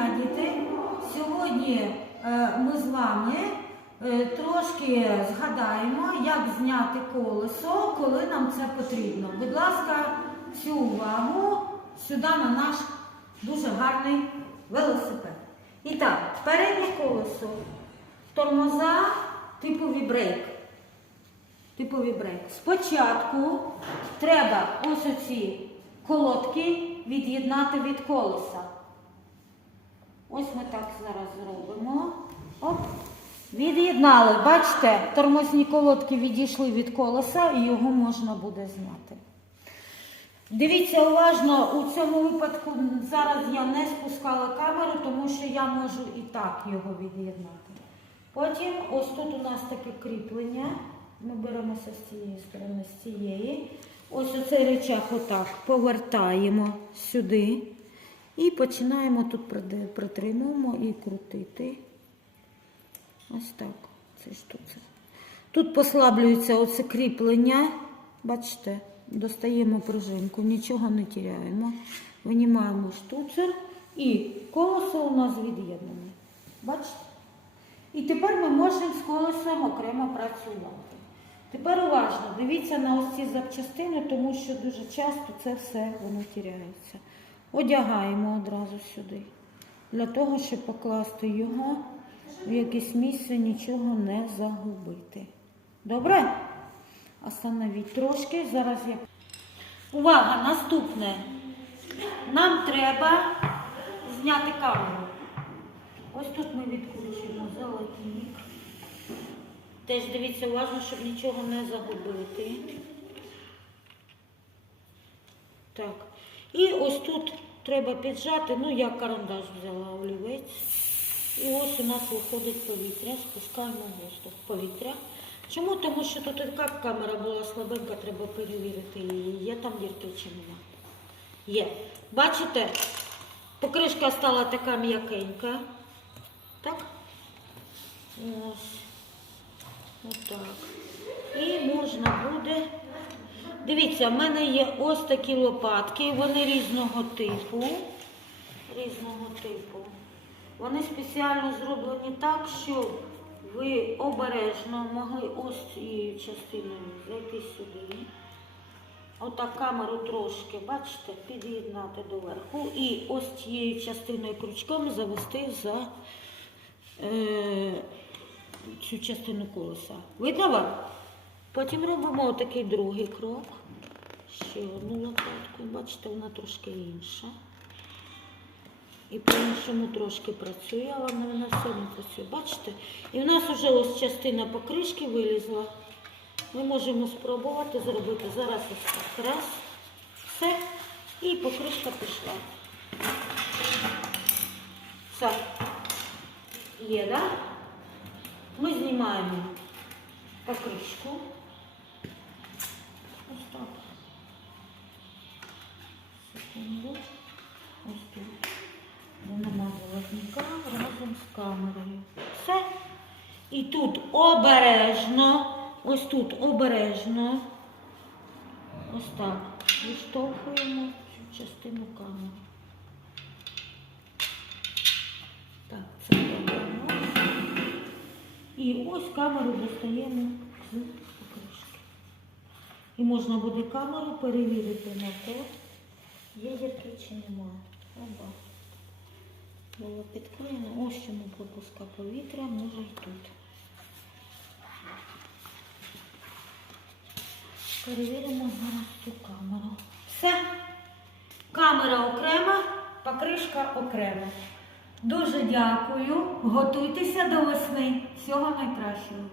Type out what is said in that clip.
дня, діти. Сьогодні е, ми з вами е, трошки згадаємо, як зняти колесо, коли нам це потрібно. Будь ласка, всю увагу сюди на наш дуже гарний велосипед. І так, переднє колесо, тормоза, типовий брейк. Типовий брейк. Спочатку треба ось оці колодки від'єднати від колеса. Ось ми так зараз зробимо. Оп. Від'єднали. Бачите, тормозні колодки відійшли від колеса і його можна буде зняти. Дивіться уважно, у цьому випадку зараз я не спускала камеру, тому що я можу і так його від'єднати. Потім ось тут у нас таке кріплення. Ми беремося з цієї сторони, з цієї. Ось оцей речах отак повертаємо сюди і починаємо тут притримуємо і крутити. Ось так. Це ж тут. Тут послаблюється оце кріплення. Бачите, достаємо пружинку, нічого не тіряємо. Винімаємо штуцер і колесо у нас від'єднане. Бачите? І тепер ми можемо з колесом окремо працювати. Тепер уважно, дивіться на ось ці запчастини, тому що дуже часто це все воно тіряється. Одягаємо одразу сюди, для того, щоб покласти його в якесь місце, нічого не загубити. Добре? Остановіть трошки. Зараз я. Увага! Наступне. Нам треба зняти камеру. Ось тут ми відкручуємо золотник. Теж дивіться уважно, щоб нічого не загубити. Так. І ось тут треба піджати, ну я карандаш взяла олівець. І ось у нас виходить повітря, спускаємо воздух повітря. Чому? Тому що тут і так камера була слабенька, треба перевірити її. Є там дірки чи нема. Є. Бачите, покришка стала така м'якенька. Так? Ось. Отак. І можна буде. Дивіться, в мене є ось такі лопатки, вони різного типу. Різного типу. Вони спеціально зроблені так, щоб ви обережно могли ось цією частиною зайти сюди. Отак камеру трошки, бачите, під'єднати доверху. І ось цією частиною крючком завести за е, цю частину колеса. Видно вам? Потім робимо отакий другий крок. Ще одну лопатку. Бачите, вона трошки інша. І по-іншому трошки працює, але вона все не працює. Бачите? І в нас вже ось частина покришки вилізла. Ми можемо спробувати зробити зараз ось так. Раз, все. І покришка пішла. Все. Є, так? Да? Ми знімаємо покришку. Секунду. Ось тут. Вона золотника разом з камерою. Все. І тут обережно, ось тут обережно. Ось так. Виштовхуємо цю частину камери. Так, це робимо. І ось камеру достаємо з покришки. І можна буде камеру перевірити на те, чи немає. Оба. Було підклеєно. Ось чому пропуска повітря може й тут. Перевіримо зараз цю камеру. Все. Камера окрема, покришка окрема. Дуже дякую. Готуйтеся до весни. Всього найкращого.